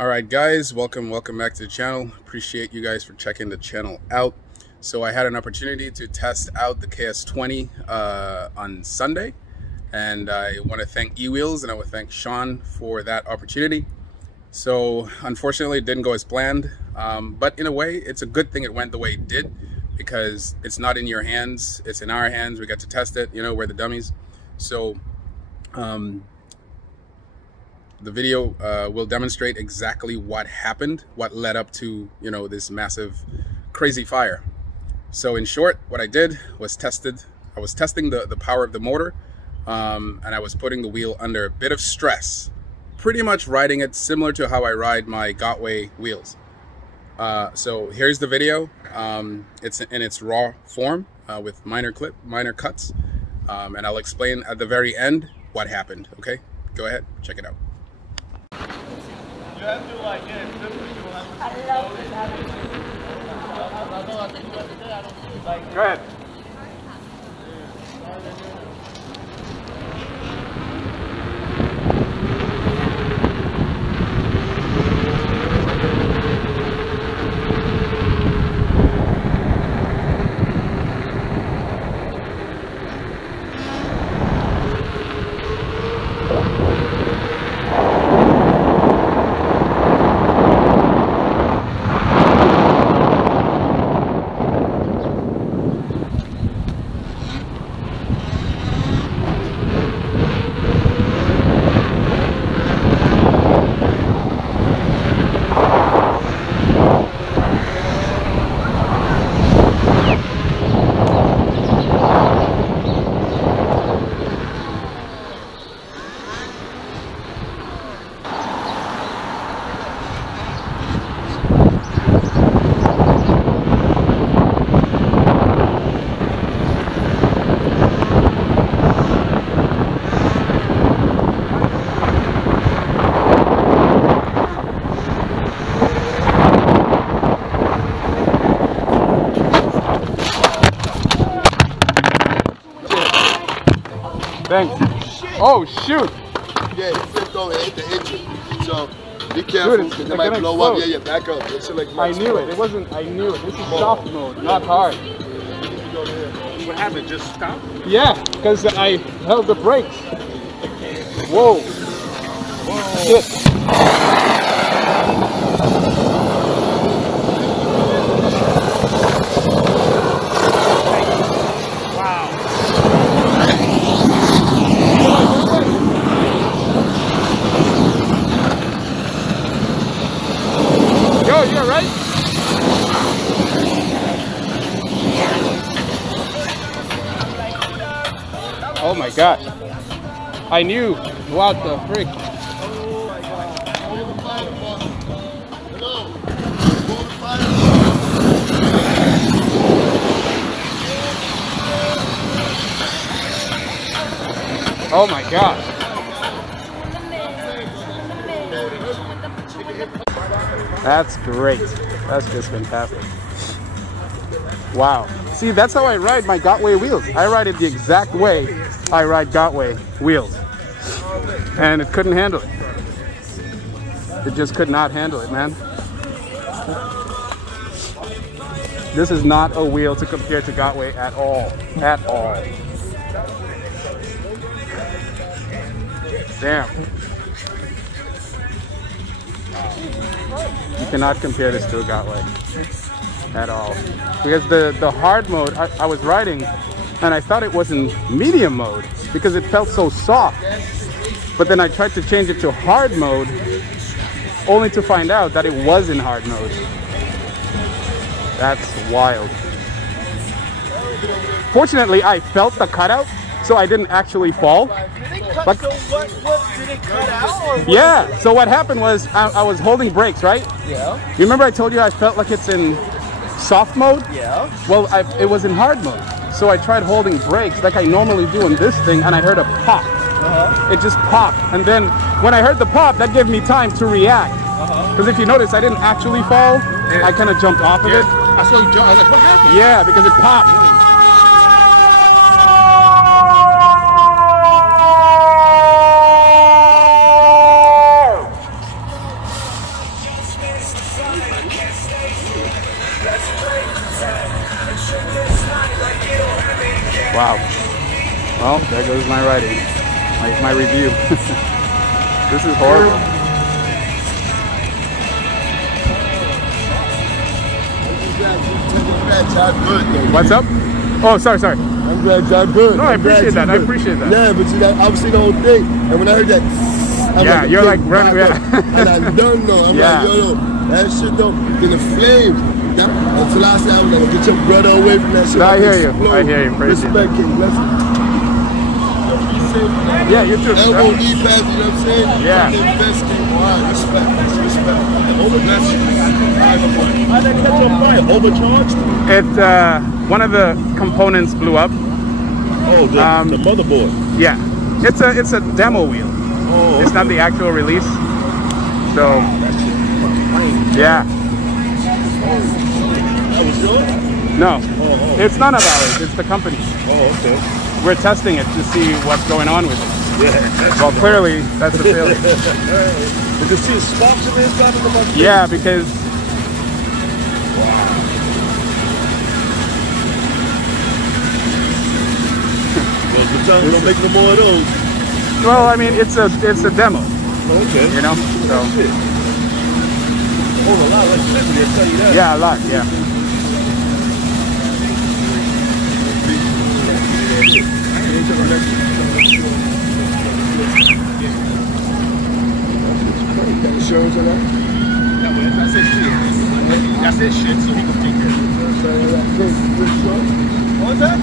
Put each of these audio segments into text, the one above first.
Alright guys, welcome back to the channel. Appreciate you guys for checking the channel out. So I had an opportunity to test out the KS20 on Sunday, and I want to thank Ewheels and I want to thank Sean for that opportunity. So unfortunately it didn't go as planned, but in a way it's a good thing it went the way it did, because it's not in your hands, it's in our hands. We got to test it, you know, we're the dummies. So the video will demonstrate exactly what happened, what led up to, you know, this massive crazy fire. So in short, what I did was I was testing the power of the motor, and I was putting the wheel under a bit of stress, pretty much riding it similar to how I ride my Gotway wheels. So here's the video. It's in its raw form with minor cuts, and I'll explain at the very end what happened. Okay, go ahead, check it out. You have to like get it simple. You have to Go ahead. Thanks. Oh shoot! Yeah, it flipped over and hit the engine. So be careful, because it might blow up. Yeah, back up. It's like I knew it. It wasn't. I knew it. This is soft mode, not hard. What happened? Just stop? Yeah, because I held the brakes. Whoa! Shit. Yo, you're right. Oh my gosh. I knew. What the frick? Oh my gosh. That's great. That's just fantastic. Wow. See, that's how I ride my Gotway wheels. I ride it the exact way I ride Gotway wheels. And it couldn't handle it. It just could not handle it, man. This is not a wheel to compare to Gotway at all. At all. Damn. You cannot compare this to a Gotway at all. Because the hard mode, I was riding and I thought it was in medium mode because it felt so soft. But then I tried to change it to hard mode only to find out that it was in hard mode. That's wild. Fortunately, I felt the cutout, so I didn't actually fall. But, so what did it cut out? Or yeah, so what happened was I was holding brakes, right? Yeah. You remember I told you I felt like it's in soft mode? Yeah. Well, it was in hard mode. So I tried holding brakes like I normally do on this thing, and I heard a pop. It just popped. And then when I heard the pop, that gave me time to react. Because if you notice, I didn't actually fall. Yeah. I kind of jumped off of it. I saw you jump. I was like, what happened? Yeah, because it popped. Wow. Well, there goes my writing. My review. This is horrible. What's up? Oh, sorry. I'm glad y'all good. No, I appreciate that. Yeah, but you got obviously the whole thing. And when I heard that, I'm yeah, like, you're like running. Yeah. And I don't know. I'm like, yo, that shit though, in the flames. Until I said, I was like, get your brother away from that shit. No, I hear you. I hear you. Respect him. Yeah, you too. Elbow, knee pads, you know what I'm saying? Yeah. Investing. Respect. How'd that catch on fire? Overcharged? It, one of the components blew up. Oh, the motherboard. Yeah. It's a demo wheel. Oh, okay. It's not the actual release. So, yeah. That was yours? No. Oh. It's none of ours. It's the company. Oh, okay. We're testing it to see what's going on with it. Yeah. Well, clearly, that's the failure. Did you see sparks in the inside of the motor? Yeah, because... Wow. Well, good time we don't make no more of those. Well, I mean, it's a demo. Okay. You know? So. Shit. Oh, a lot of electricity, I'll tell you that. Yeah, a lot, yeah. Got insurance on that? That's his shit. That's his shit, so he can take care of it. What was that?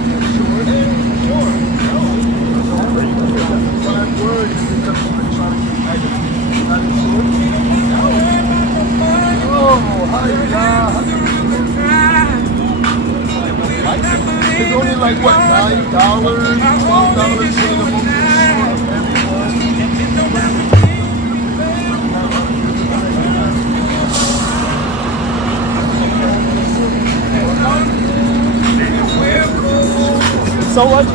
It's only like what, $9, $12 so what?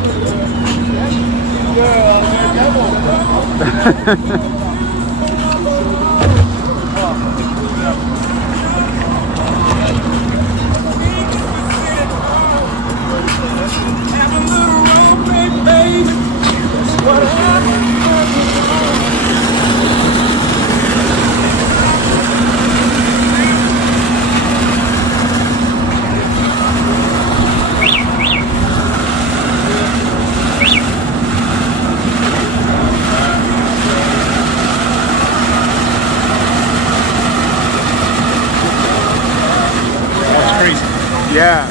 Yeah.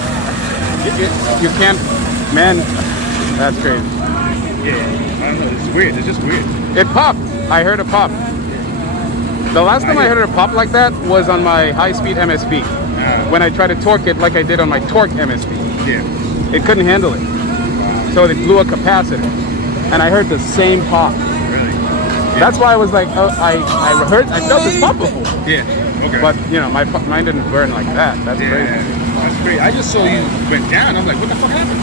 You can't, man, that's crazy. Yeah, I don't know, it's weird, it's just weird. It popped. I heard it pop. The last time I heard it pop like that was on my high-speed MSP. When I tried to torque it like I did on my torque MSP. Yeah. It couldn't handle it. So it blew a capacitor. And I heard the same pop. Really? Yeah. That's why I was like, oh, I felt this pop before. Yeah, okay. But, you know, mine didn't burn like that. That's crazy. That's great. I just saw you went down. I'm like, what the fuck happened?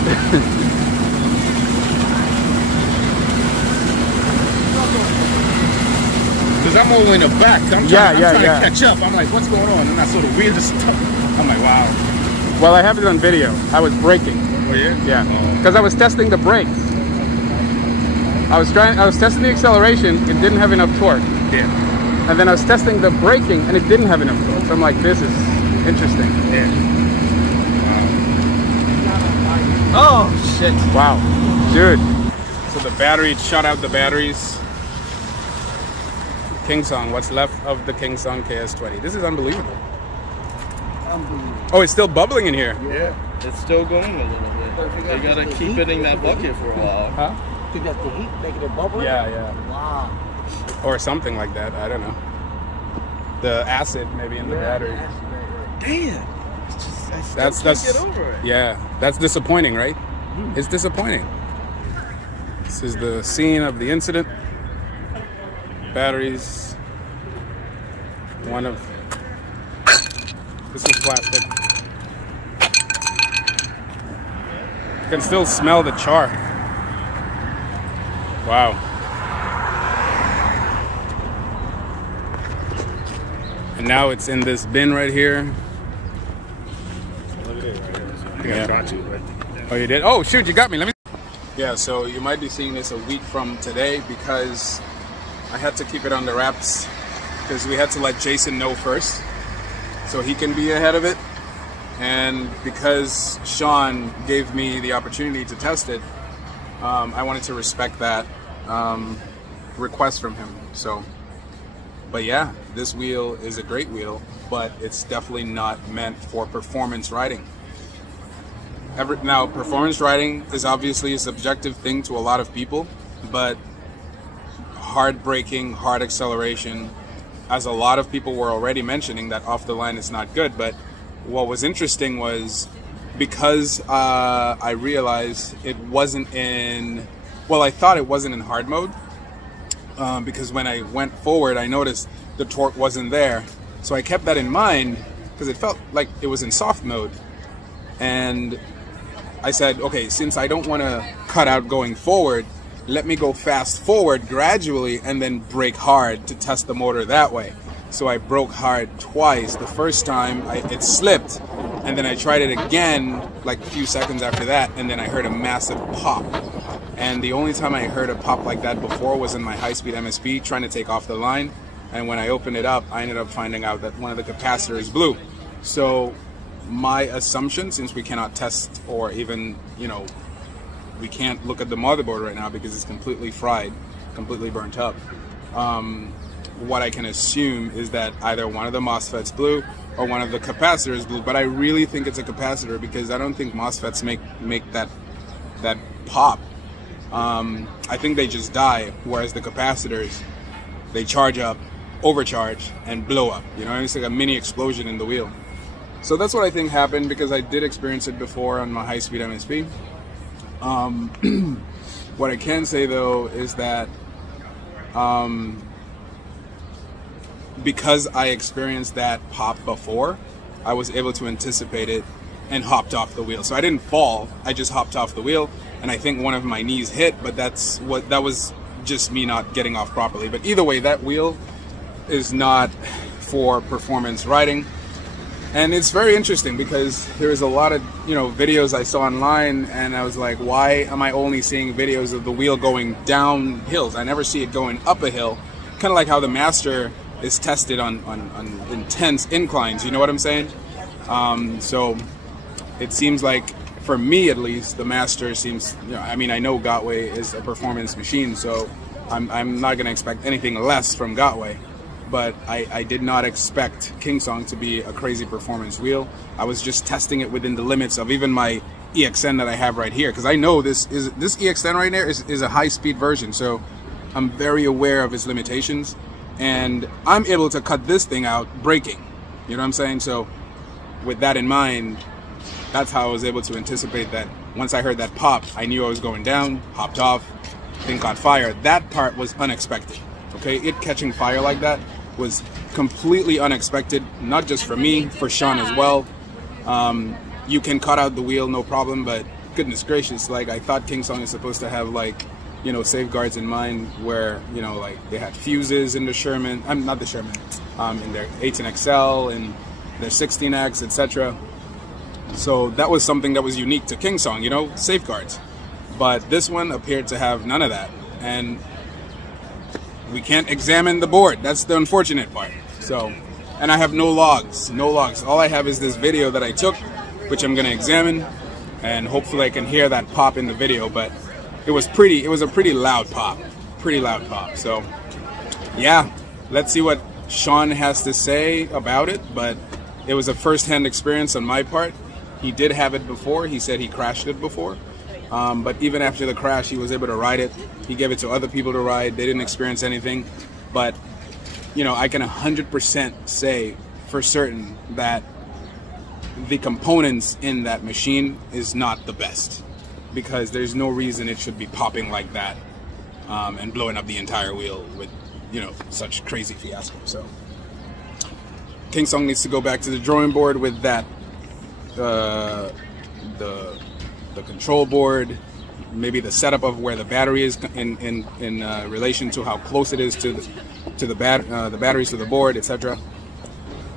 Because I'm all in the back. I'm trying to catch up. I'm like, what's going on? And I saw the wheels just stuck. I'm like, wow. Well, I have it on video. I was braking. Oh, yeah? Yeah. Because I was testing the brakes. I was testing the acceleration. It didn't have enough torque. Yeah. And then I was testing the braking, and it didn't have enough torque. So I'm like, this is interesting. Yeah. Oh, shit. Wow. Dude. So the battery, shut out the batteries. Kingsong, what's left of the Kingsong KS20. This is unbelievable. Oh, it's still bubbling in here. Yeah, it's still going a little bit. You gotta keep it in that bucket for a while. Huh? Think that's the heat making it bubble? Yeah. Wow. Or something like that. I don't know. The acid maybe in the battery. Damn. That's get over it. Yeah, that's disappointing, right? It's disappointing. This is the scene of the incident. Batteries. This is plastic. You can still smell the char. Wow. And now it's in this bin right here. I tried to, but Oh, you did? Oh, shoot, you got me. Let me. Yeah, so you might be seeing this a week from today because I had to keep it under wraps because we had to let Jason know first so he can be ahead of it. And because Sean gave me the opportunity to test it, I wanted to respect that request from him. So, but yeah, this wheel is a great wheel, but it's definitely not meant for performance riding. Now, performance riding is obviously a subjective thing to a lot of people, but hard braking, hard acceleration, as a lot of people were already mentioning, that off the line is not good. But what was interesting was because I realized it wasn't in, well, I thought it wasn't in hard mode, because when I went forward, I noticed the torque wasn't there. So I kept that in mind because it felt like it was in soft mode. And I said, okay, since I don't want to cut out going forward, let me go fast forward gradually and then brake hard to test the motor that way. So I broke hard twice. The first time it slipped, and then I tried it again like a few seconds after that, and then I heard a massive pop. And the only time I heard a pop like that before was in my high-speed MSP trying to take off the line. And when I opened it up, I ended up finding out that one of the capacitors blew. So my assumption, since we cannot test or even, you know, we can't look at the motherboard right now because it's completely fried, completely burnt up. What I can assume is that either one of the MOSFETs blew or one of the capacitors blew, but I really think it's a capacitor because I don't think MOSFETs make that pop. I think they just die, whereas the capacitors, they charge up, overcharge, and blow up. You know, it's like a mini explosion in the wheel. So that's what I think happened because I did experience it before on my high-speed MSP. What I can say though is that because I experienced that pop before, I was able to anticipate it and hopped off the wheel. So I didn't fall, I just hopped off the wheel, and I think one of my knees hit, but that was just me not getting off properly. But either way, that wheel is not for performance riding. And it's very interesting because there's a lot of, you know, videos I saw online, and I was like, why am I only seeing videos of the wheel going down hills? I never see it going up a hill. Kind of like how the Master is tested on intense inclines, you know what I'm saying? So it seems like, for me at least, the Master seems, you know, I mean, I know Gotway is a performance machine, so I'm not going to expect anything less from Gotway. But I did not expect Kingsong to be a crazy performance wheel. I was just testing it within the limits of even my EXN that I have right here, because I know this EXN right there is a high-speed version, so I'm very aware of its limitations, and I'm able to cut this thing out braking. You know what I'm saying? So with that in mind, that's how I was able to anticipate that. Once I heard that pop, I knew I was going down, hopped off, thing caught fire. That part was unexpected. Okay, it catching fire like that was completely unexpected, not just for me, for Sean as well. You can cut out the wheel, no problem, but goodness gracious, like, I thought Kingsong is supposed to have, like, you know, safeguards in mind where, you know, like, they had fuses in the Sherman, not the Sherman, in their 18XL and their 16X, etc. So that was something that was unique to Kingsong, you know, safeguards. But this one appeared to have none of that, and we can't examine the board. That's the unfortunate part. So, and I have no logs, no logs. All I have is this video that I took, which I'm gonna examine, and hopefully I can hear that pop in the video. But it was a pretty loud pop, So, yeah, let's see what Sean has to say about it. But it was a first-hand experience on my part. He did have it before. He said he crashed it before. But even after the crash, he was able to ride it. He gave it to other people to ride. They didn't experience anything. But, you know, I can 100% say for certain that the components in that machine is not the best, because there's no reason it should be popping like that and blowing up the entire wheel with, you know, such crazy fiasco. So Kingsong needs to go back to the drawing board with that, the control board, maybe the setup of where the battery is in relation to how close it is to the batteries to the board, etc.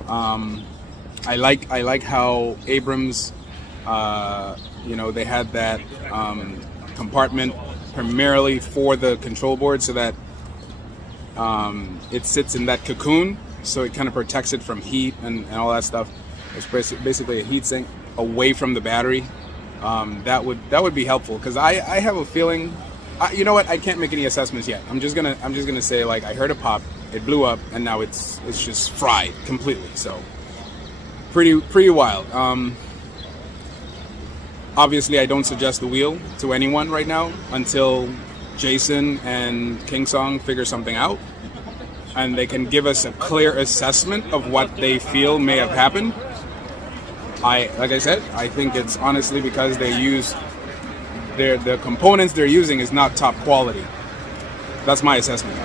I like how Abrams You know, they had that compartment primarily for the control board, so that it sits in that cocoon, so it kind of protects it from heat and all that stuff. It's basically a heat sink away from the battery. That would be helpful, because I have a feeling, you know what, I can't make any assessments yet. I'm just gonna say, like, I heard a pop, it blew up, and now it's just fried completely. So pretty wild. Obviously, I don't suggest the wheel to anyone right now until Jason and Kingsong figure something out, and they can give us a clear assessment of what they feel may have happened. Like I said, I think it's honestly because they use the components they're using is not top quality. That's my assessment.